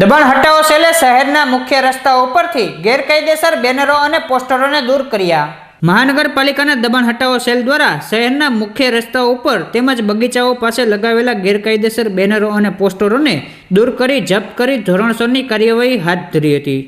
દબાણ હટાવો સેલે શહેરના મુખ્ય રસ્તાઓ ઉપરથી ગેરકાયદેસર બેનરો અને પોસ્ટરોને દૂર કર્યા. મહાનગરપાલિકાના દબાણ હટાવો સેલ દ્વારા શહેરના મુખ્ય રસ્તાઓ ઉપર તેમજ બગીચાઓ પાસે લગાવેલા ગેરકાયદેસર બેનરો અને પોસ્ટરોને દૂર કરી જપ્ત કરી ધોરણસરની કાર્યવાહી હાથ ધરી હતી.